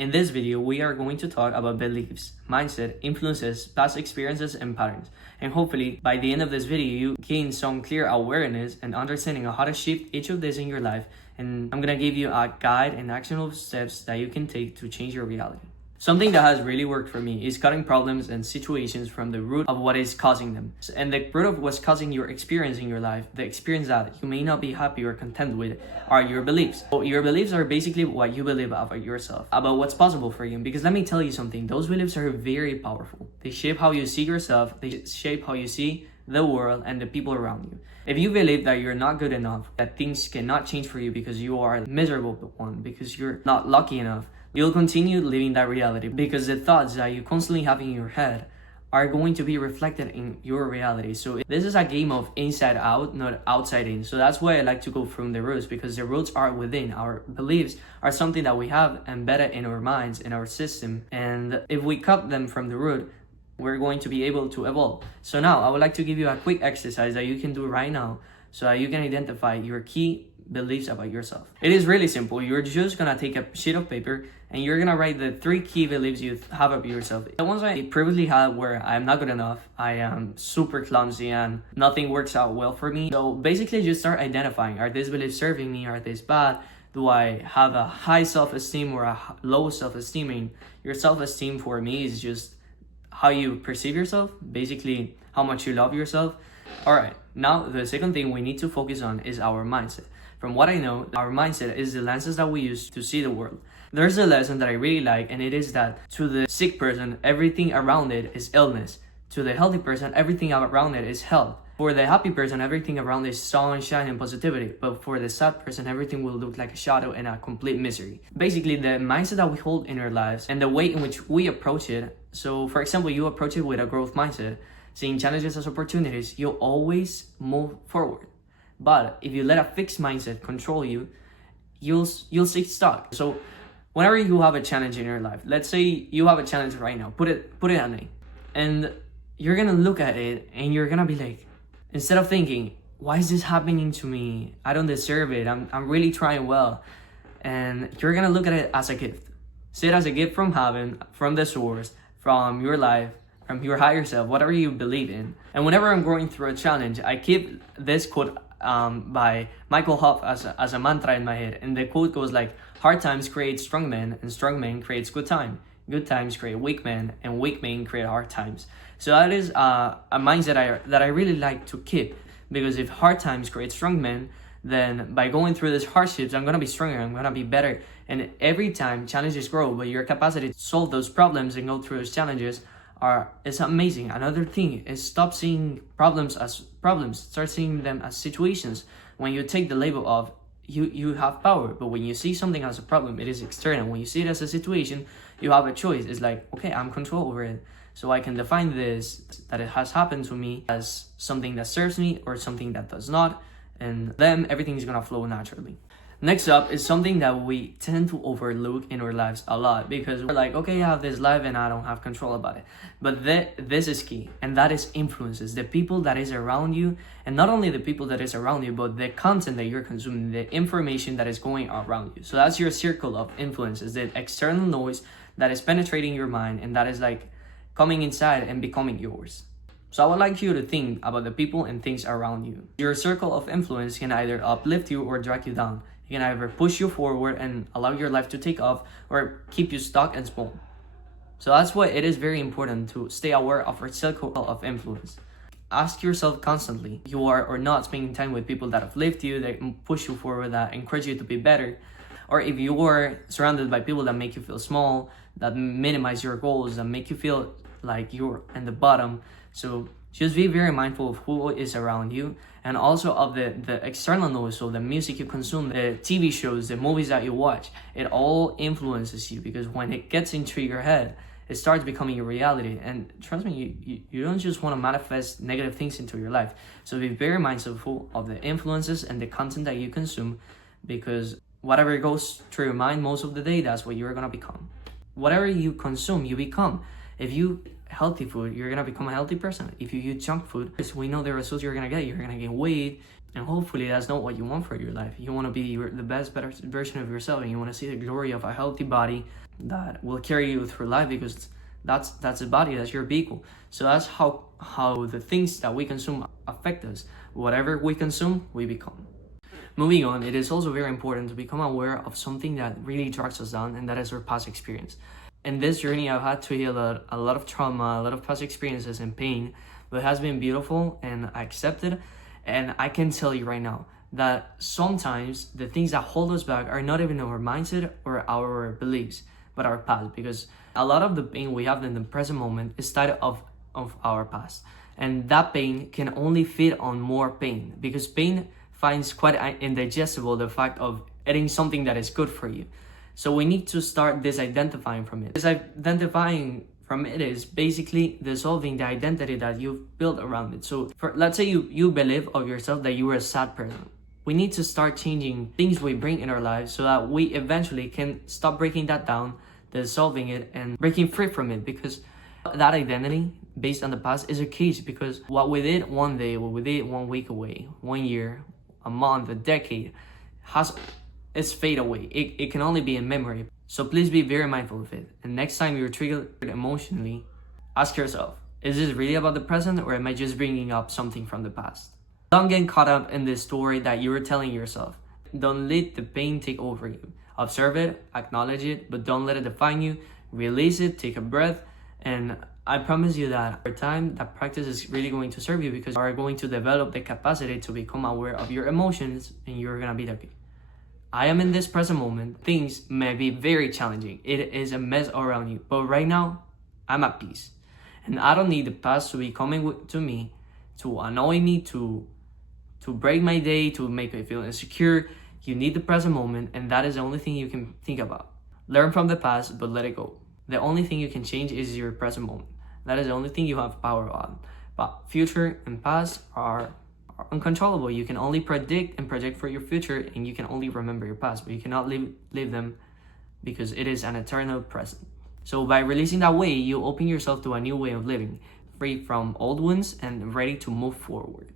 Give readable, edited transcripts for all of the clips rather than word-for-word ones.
In this video, we are going to talk about beliefs, mindset, influences, past experiences, and patterns. And hopefully, by the end of this video, you gain some clear awareness and understanding of how to shift each of this in your life. And I'm gonna give you a guide and actionable steps that you can take to change your reality. Something that has really worked for me is cutting problems and situations from the root of what is causing them. And the root of what's causing your experience in your life, the experience that you may not be happy or content with, are your beliefs. So your beliefs are basically what you believe about yourself, about what's possible for you. Because let me tell you something, those beliefs are very powerful. They shape how you see yourself, they shape how you see the world and the people around you. If you believe that you're not good enough, that things cannot change for you because you are a miserable one, because you're not lucky enough, you'll continue living that reality because the thoughts that you constantly have in your head are going to be reflected in your reality. So this is a game of inside out, not outside in. So that's why I like to go from the roots, because the roots are within. Our beliefs are something that we have embedded in our minds, in our system. And if we cut them from the root, we're going to be able to evolve. So now I would like to give you a quick exercise that you can do right now so that you can identify your key beliefs about yourself. It is really simple. You're just gonna take a sheet of paper and you're gonna write the 3 key beliefs you have about yourself. The ones I previously had were I'm not good enough, I am super clumsy, and nothing works out well for me. So basically just start identifying, are these beliefs serving me, are these bad? Do I have a high self-esteem or a low self-esteem? And your self-esteem for me is just how you perceive yourself, basically how much you love yourself. Alright, now the second thing we need to focus on is our mindset. From what I know, our mindset is the lenses that we use to see the world. There's a lesson that I really like, and it is that to the sick person, everything around it is illness. To the healthy person, everything around it is health. For the happy person, everything around it is sunshine and positivity. But for the sad person, everything will look like a shadow and a complete misery. Basically, the mindset that we hold in our lives and the way in which we approach it. So, for example, you approach it with a growth mindset, seeing challenges as opportunities, you'll always move forward. But if you let a fixed mindset control you, you'll stay stuck. So whenever you have a challenge in your life, let's say you have a challenge right now, put it on me, and you're gonna look at it and you're gonna be like, instead of thinking, why is this happening to me? I don't deserve it. I'm really trying well. And you're gonna look at it as a gift. See it as a gift from heaven, from the source, from your life, from your higher self, whatever you believe in. And whenever I'm going through a challenge, I keep this quote by Michael Huff as a mantra in my head, and the quote goes like, hard times create strong men, and strong men creates good times create weak men, and weak men create hard times. So that is a mindset that I really like to keep, because if hard times create strong men, then by going through these hardships, I'm gonna be stronger, I'm gonna be better. And every time challenges grow, but your capacity to solve those problems and go through those challenges is amazing. Another thing is stop seeing problems as problems, start seeing them as situations. When you take the label of you have power, but when you see something as a problem, it is external. When you see it as a situation, you have a choice. It's like, okay, I'm control over it, so I can define this, that it has happened to me, as something that serves me or something that does not, and then everything is gonna flow naturally. Next up is something that we tend to overlook in our lives a lot, because we're like, okay, I have this life and I don't have control about it. But this is key, and that is influences, the people that is around you, and not only the people that is around you, but the content that you're consuming, the information that is going around you. So that's your circle of influences, the external noise that is penetrating your mind and that is like coming inside and becoming yours. So I would like you to think about the people and things around you. Your circle of influence can either uplift you or drag you down. It can either push you forward and allow your life to take off, or keep you stuck and small. So that's why it is very important to stay aware of our circle of influence. Ask yourself constantly, you are or not spending time with people that uplift you, that push you forward, that encourage you to be better. Or if you are surrounded by people that make you feel small, that minimize your goals, that make you feel like you're in the bottom. So just be very mindful of who is around you, and also of the external noise. So the music you consume, the TV shows, the movies that you watch, it all influences you, because when it gets into your head, it starts becoming your reality. And trust me, you don't just want to manifest negative things into your life. So be very mindful of the influences and the content that you consume, because whatever goes through your mind most of the day, that's what you're going to become. Whatever you consume, you become. If you healthy food, you're gonna become a healthy person. If you eat junk food, we know the results you're gonna get. You're gonna gain weight, and hopefully that's not what you want for your life. You want to be the better version of yourself, and you want to see the glory of a healthy body. that will carry you through life, because that's the body, that's your vehicle. So that's how the things that we consume affect us. Whatever we consume, we become. Moving on, it is also very important to become aware of something that really drags us down, and that is our past experience. In this journey, I've had to heal a lot of trauma, a lot of past experiences and pain, but it has been beautiful, and I accept it. And I can tell you right now that sometimes the things that hold us back are not even our mindset or our beliefs, but our past, because a lot of the pain we have in the present moment is tied of our past. And that pain can only feed on more pain, because pain finds quite indigestible the fact of eating something that is good for you. So we need to start disidentifying from it. Disidentifying from it is basically dissolving the identity that you've built around it. So let's say you believe of yourself that you were a sad person. We need to start changing things we bring in our lives so that we eventually can stop breaking that down, dissolving it, and breaking free from it, because that identity based on the past is a cage. Because what we did one day, what we did 1 week away, 1 year, a month, a decade, it's fade away. It can only be a memory. So please be very mindful of it. And next time you're triggered emotionally, ask yourself, is this really about the present, or am I just bringing up something from the past? Don't get caught up in this story that you were telling yourself. Don't let the pain take over you. Observe it, acknowledge it, but don't let it define you. Release it, take a breath, and I promise you that over time, that practice is really going to serve you, because you are going to develop the capacity to become aware of your emotions, and you're gonna be like, I am in this present moment. Things may be very challenging. It is a mess around you, but right now, I'm at peace. And I don't need the past to be coming to me, to annoy me, to break my day, to make me feel insecure. You need the present moment, and that is the only thing you can think about. Learn from the past, but let it go. The only thing you can change is your present moment. That is the only thing you have power on. But future and past are uncontrollable. You can only predict and project for your future, and you can only remember your past, but you cannot live them, because it is an eternal present. So by releasing that way, you open yourself to a new way of living, free from old wounds and ready to move forward.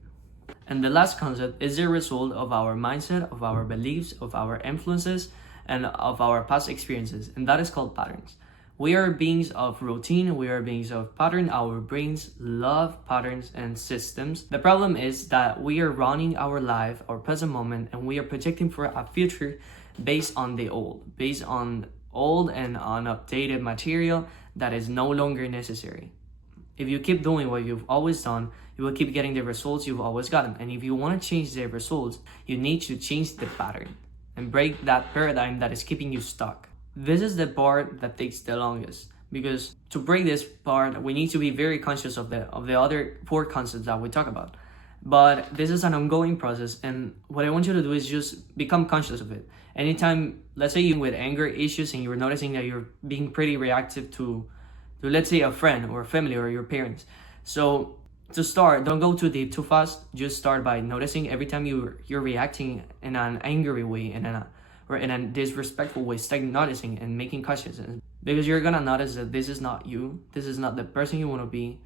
And the last concept is the result of our mindset, of our beliefs, of our influences, and of our past experiences, and that is called patterns. We are beings of routine, we are beings of pattern. Our brains love patterns and systems. The problem is that we are running our life, our present moment, and we are projecting for a future based on the old, based on old and unupdated material that is no longer necessary. If you keep doing what you've always done, you will keep getting the results you've always gotten. And if you want to change the results, you need to change the pattern and break that paradigm that is keeping you stuck. This is the part that takes the longest, because to break this part, we need to be very conscious of the other 4 concepts that we talk about. But this is an ongoing process, and what I want you to do is just become conscious of it. Anytime, let's say you're with anger issues and you're noticing that you're being pretty reactive to let's say a friend or a family or your parents. So to start, don't go too deep too fast. Just start by noticing every time you're reacting in an angry way, or in a disrespectful way. Start noticing and making conscious, because you're gonna notice that this is not you, this is not the person you want to be,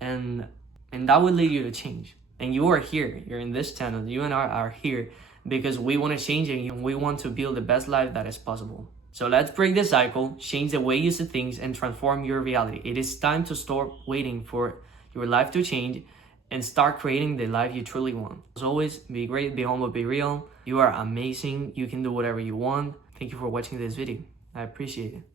and that will lead you to change. And you are here, you're in this channel, you and I are here because we want to change, and we want to build the best life that is possible. So let's break the cycle, change the way you see things, and transform your reality. It is time to stop waiting for your life to change and start creating the life you truly want. As always, be great, be humble, be real. You are amazing. You can do whatever you want. Thank you for watching this video. I appreciate it.